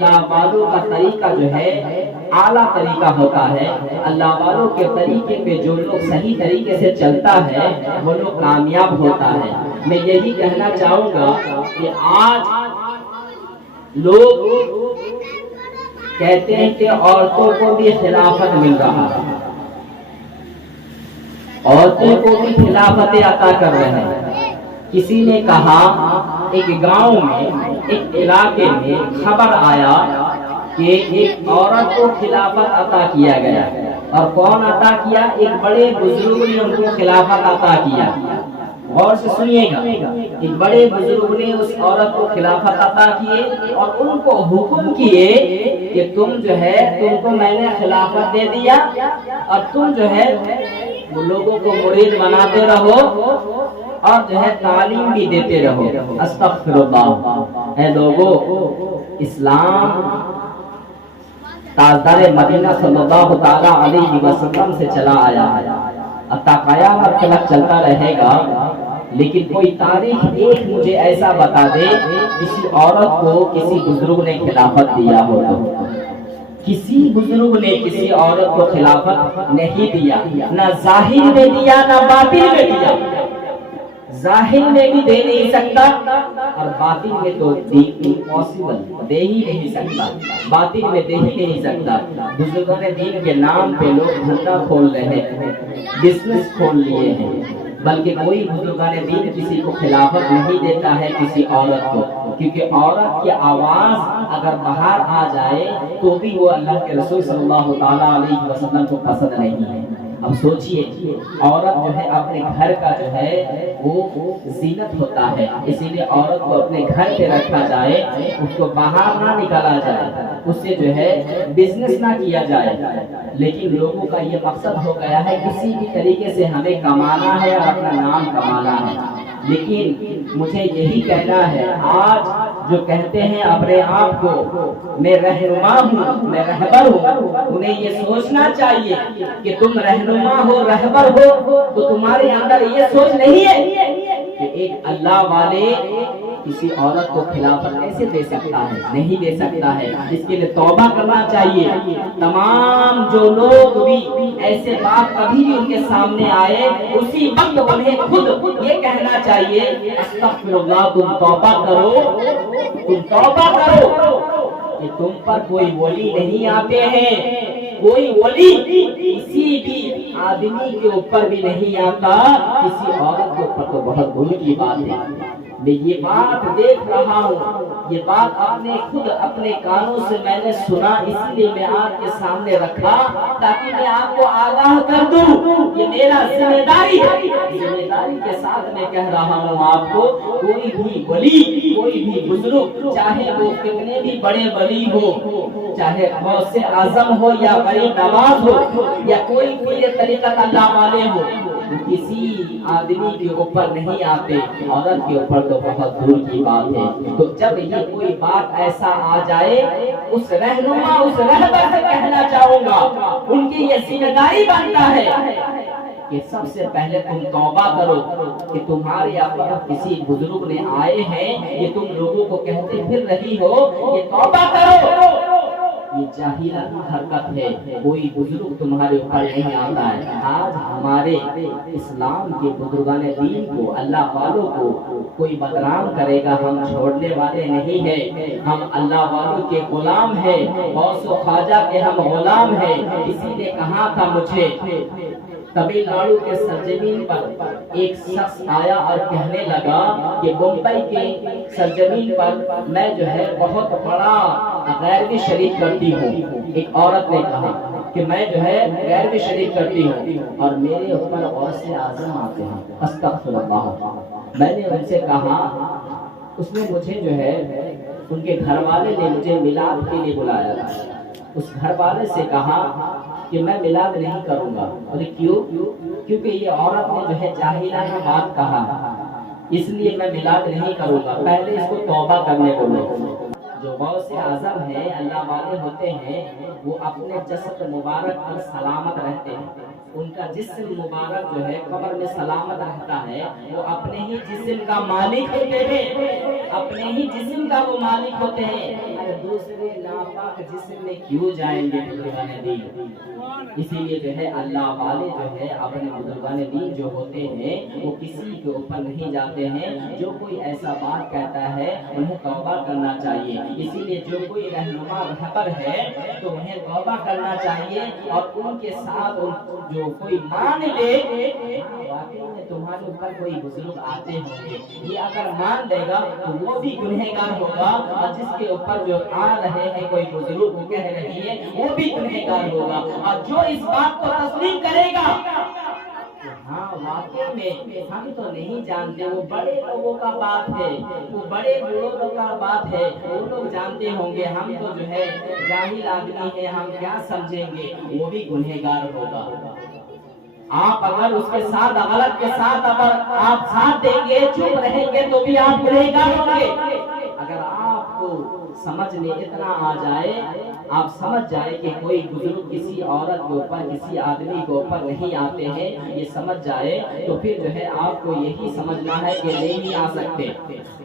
اللہ والوں کا طریقہ جو ہے اعلیٰ طریقہ ہوتا ہے. اللہ والوں کے طریقے پہ جو لوگ صحیح طریقے سے چلتا ہے وہ لوگ کامیاب ہوتا ہے. میں یہی کہنا چاہوں گا کہ آج لوگ کہتے ہیں کہ عورتوں کو بھی خلافت مل رہا ہے، عورتوں کو بھی خلافت عطا کر رہے ہیں. کسی نے کہا ایک گاؤں میں ایک علاقے میں خبر آیا کہ ایک عورت کو خلافت عطا کیا گیا. اور کون عطا کیا؟ ایک بڑے بزرگ نے ان کو خلافت عطا کیا. غور سے سنیے گا، ایک بڑے بزرگ نے اس عورت کو خلافت عطا کیے اور ان کو حکم کیے کہ تم جو ہے تم کو میں نے خلافت دے دیا اور تم جو ہے لوگوں کو مرید بناتے رہو اور جو ہے تعلیم بھی دیتے رہو. استغفر اللہ. اے لوگوں، اسلام تاجدار مدینہ صلی اللہ تعالی علیہ وسلم سے چلا آیا ہے، حتیٰ قیامت تک چلتا رہے گا. لیکن کوئی تاریخ ایک مجھے ایسا بتا دے کسی عورت کو کسی بزرگ نے خلافت دیا ہو. تو کسی بزرگ نے کسی عورت کو خلافت نہیں دیا، نہ ظاہر میں دیا نہ باطن میں دیا. ظاہر میں بھی دے نہیں سکتا اور باطن میں تو امپاسبل، دے ہی نہیں سکتا. باطن میں دے ہی نہیں سکتا. بزرگان دین کے نام پہ لوگ دھندا کھول رہے ہیں، بزنس کھول لیے ہیں. بلکہ کوئی بزرگان دین کسی کو خلافت نہیں دیتا ہے کسی عورت کو، کیونکہ عورت کی آواز اگر باہر آ جائے تو بھی وہ اللہ کے رسول صلی اللہ تعالیٰ علیہ وسلم کو پسند نہیں ہے. اب سوچئے، عورت جو ہے اپنے گھر کا جو ہے وہ زینت ہوتا ہے، اسی لیے عورت کو اپنے گھر پہ رکھا جائے، اس کو باہر نہ نکالا جائے، اس سے جو ہے بزنس نہ کیا جائے. لیکن لوگوں کا یہ مقصد ہو گیا ہے کسی بھی طریقے سے ہمیں کمانا ہے اور اپنا نام کمانا ہے. لیکن مجھے یہی کہنا ہے، آج جو کہتے ہیں اپنے آپ کو میں رہنما ہوں، میں رہبر ہوں، انہیں یہ سوچنا چاہیے کہ تم رہنما ہو، رہبر ہو، تو تمہارے اندر یہ سوچ نہیں ہے کہ ایک اللہ والے کسی عورت کو خلافت کیسے دے سکتا ہے؟ نہیں دے سکتا ہے. اس کے لیے توبہ کرنا چاہیے. تمام جو لوگ بھی ایسے بات کبھی بھی ان کے سامنے آئے اسی وقت انہیں خود یہ کہنا چاہیے استغفر اللہ. تم توبہ کرو، تم توبہ کرو کہ تم پر کوئی ولی نہیں آتے ہیں. کوئی ولی کسی بھی آدمی کے اوپر بھی نہیں آتا، کسی عورت کے اوپر تو بہت دور کی بات ہے. میں یہ بات دیکھ رہا ہوں، یہ بات آپ نے خود اپنے کانوں سے میں نے سنا، اس لیے میں آپ کے سامنے رکھا تاکہ میں آپ کو آگاہ کر دوں. یہ میرا ذمہ داری ہے، ذمہ داری کے ساتھ میں کہہ رہا ہوں آپ کو. کوئی بھی ولی، کوئی بھی بزرگ، چاہے وہ کتنے بھی بڑے ولی ہو، چاہے غوث اعظم ہو یا غریب نواز ہو یا کوئی بھی طریقت اللہ والے ہو، کسی آدمی کے اوپر نہیں آتے، عورت کے اوپر تو بہت دور کی بات ہے. تو جب یہ کوئی بات ایسا آ جائے، اس رہنما، اس رہبر سے کہنا چاہوں گا، ان کی یہ ذمہ داری بنتا ہے کہ سب سے پہلے تم توبہ کرو کہ تمہارے اوپر کسی بزرگ نے آئے ہیں، یہ تم لوگوں کو کہتے پھر رہی ہو، یہ توبہ کرو. یہ جاہلانہ حرکت ہے، کوئی بزرگ تمہارے اوپر نہیں آتا ہے. آج ہمارے اسلام کے بزرگان دین کو، اللہ والوں کو کوئی بدنام کرے گا، ہم چھوڑنے والے نہیں ہیں. ہم اللہ والوں کے غلام ہیں، غوث و خواجہ کے ہم غلام ہیں. کسی نے کہا تھا مجھے، تمل ناڈو کے سرزمین پر ایک شخص آیا اور کہنے لگا کہ بمبئی کے سرزمین پر میں جو ہے بہت بڑا غیرت شریک کرتی ہوں. ایک عورت نے کہا کہ میں جو ہے غیرت شریک کرتی ہوں اور میرے اوپر غوث اعظم آتے ہیں. استغفر اللہ. میں نے ان سے کہا، اس نے مجھے جو ہے ان کے گھر والے نے مجھے میلاد کے لیے بلایا. اس گھر والے سے کہا کہ میں میلاد نہیں کروں گا. اور کیوں؟ کیونکہ یہ عورت نے جو ہے جاہلانہ بات کہا، اس لیے میں میلاد نہیں کروں گا. پہلے اس کو توبہ کرنے کو لو. جو غوث اعظم ہے، اللہ والے ہوتے ہیں، وہ اپنے جسد مبارک پر سلامت رہتے ہیں. ان کا جسم مبارک جو ہے قبر میں سلامت رہتا ہے. وہ اپنے ہی جسم کا مالک ہوتے ہیں، اپنے ہی جسم کا وہ مالک ہوتے ہیں. دوسرے ناپاک جسم میں کیوں جائیں گے بزرگان دین؟ اسی لیے جو ہے اللہ والے جو ہے اپنے بزرگان دین جو ہوتے ہیں وہ کسی کے اوپر نہیں جاتے ہیں. جو کوئی ایسا بات کہتا ہے انہیں توبہ کرنا چاہیے. اسی لیے جو کوئی رہنما رہبر ہے تو انہیں توبہ کرنا چاہیے اور ان کے ساتھ جو کوئی مان لے واقعی میں تمہارے اوپر کوئی بزرگ آتے ہوں گے، یہ اگر مان لے گا تو وہ بھی گنہگار ہوگا، اور جس کے اوپر جو آ رہے ہیں کوئی بزرگ کہہ رہی ہے وہ بھی گنہگار ہوگا. اور جو اس بات کو تسلیم کرے گا ہاں واقعی میں ہم تو نہیں جانتے، وہ بڑے لوگوں کا بات ہے، وہ بڑے بزرگوں کا بات ہے، وہ لوگ جانتے ہوں گے، ہم تو جو ہے جاہل آدمی ہیں، ہم کیا سمجھیں گے، وہ بھی گنہگار ہوگا. آپ اگر اس کے ساتھ غلط کے ساتھ اگر آپ ساتھ دیں گے، چپ رہیں گے تو بھی آپ گنہگار ہوں گے. اگر آپ کو سمجھ میں اتنا آ جائے، آپ سمجھ جائے کہ کوئی بزرگ کسی عورت کے اوپر کسی آدمی کے اوپر نہیں آتے ہیں، یہ سمجھ جائے تو پھر جو ہے آپ کو یہی سمجھنا ہے کہ نہیں آ سکتے.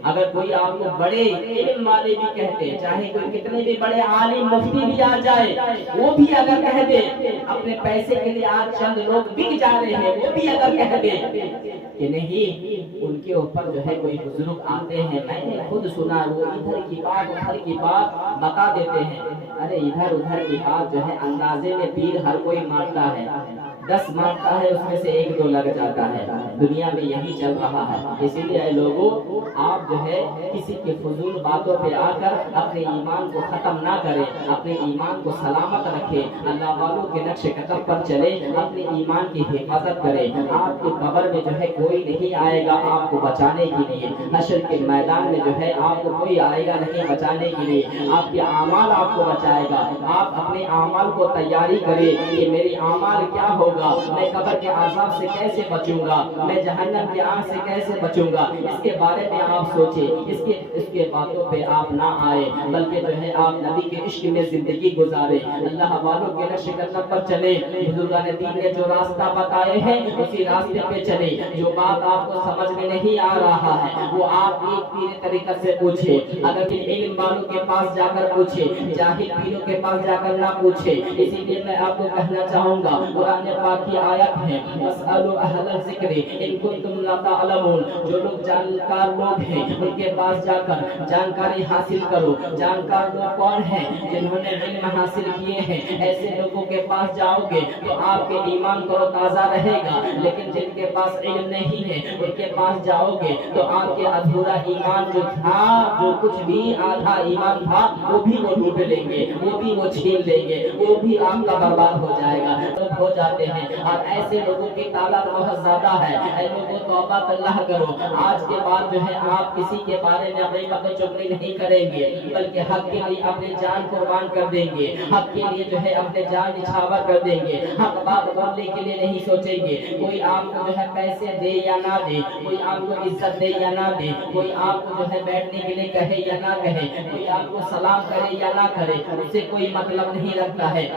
اگر کوئی آپ کو بڑے علم والے بھی کہتے، چاہے کوئی کتنے بھی بڑے عالم مفتی بھی آ جائے، وہ بھی اگر کہہ دے اپنے پیسے کے لیے آج چند لوگ بک جا رہے ہیں، وہ بھی اگر کہہ دے کہ نہیں ان کے اوپر جو ہے کوئی بزرگ آتے ہیں، میں نے خود سنا، وہ ادھر کی بات ادھر کی بات بتا دیتے ہیں. ارے ادھر ادھر کی بات جو ہے اندازے میں تیر ہر کوئی مارتا ہے، 10 مارتا ہے اس میں سے 1-2 لگ جاتا ہے. دنیا میں یہی چل رہا ہے. اسی لیے اے لوگوں، آپ جو ہے کسی کے فضول باتوں پہ آ کر اپنے ایمان کو ختم نہ کریں، اپنے ایمان کو سلامت رکھیں، اللہ والوں کے نقش قدم پر چلے، اپنے ایمان کی حفاظت کریں. آپ کی قبر میں جو ہے کوئی نہیں آئے گا آپ کو بچانے کے لیے، حشر کے میدان میں جو ہے آپ کو کوئی آئے گا نہیں بچانے کے لیے، آپ کے اعمال آپ کو بچائے گا. آپ اپنے اعمال کو تیاری کریں کہ میری اعمال کیا ہوگا، میں قبر کے عذاب سے کیسے بچوں گا، میں جہنم کی آگ سے کیسے بچوں گا. اس کے بارے میں آپ سوچیں، اس کے باتوں پہ آپ نہ آئے، بلکہ جو ہے آپ نبی کے عشق میں زندگی گزارے، اللہ والوں کے نقش قدم پر چلے. بزرگان دین نے جو راستہ بتائے ہیں اسی راستے پہ چلے. جو بات آپ کو سمجھ میں نہیں آ رہا ہے وہ آپ ایک پیرے طریقے سے پوچھیں، اگر علم والوں کے پاس جا کر پوچھیں، جاہل پیروں کے پاس جا کر نہ پوچھیں. اسی لیے میں آپ کو کہنا چاہوں گا، قرآن پاک کی آیت ہے وَاسْأَلُوا أَهْلَ الذِّكْرِ إِن كُنتُمْ لَا تَعْلَمُونَ. جو لوگ جانکار لوگ ہیں ان کے پاس جا کر جانکاری حاصل کرو. جانکار لوگ کون ہیں؟ جنہوں نے علم حاصل کیے ہیں. ایسے لوگوں کے پاس جاؤ گے تو آپ کے ایمان کو تازہ رہے گا. لیکن جن کے پاس علم نہیں ہے ان کے پاس جاؤ گے تو آپ کے ادھورا ایمان جو تھا، جو کچھ بھی آدھا ایمان تھا وہ بھی وہ لوٹ لیں گے، وہ بھی وہ چھین لیں گے، وہ بھی آپ کا برباد ہو جائے گا. لوگ ہو جاتے ہیں اور ایسے لوگوں کی تعداد بہت زیادہ ہے. اے لوگوں توبہ اللہ کرو. آج کے بعد جو ہے آپ کسی کے بارے میں اپنی باتیں چگلی نہیں کریں گے، بلکہ حق کے لیے اپنی جان قربان کر دیں گے، حق کے لیے جو ہے اپنے جان نچھاور کر دیں گے. حق بات بولنے کے لیے نہیں سوچیں گے کوئی آپ کو جو ہے پیسے دے یا نہ دے، کوئی آپ کو عزت دے یا نہ دے، کوئی آپ کو جو ہے بیٹھنے کے لیے کہے یا نہ کہے، کوئی آپ کو سلام کرے یا نہ کرے، اس سے کوئی مطلب نہیں رکھتا ہے.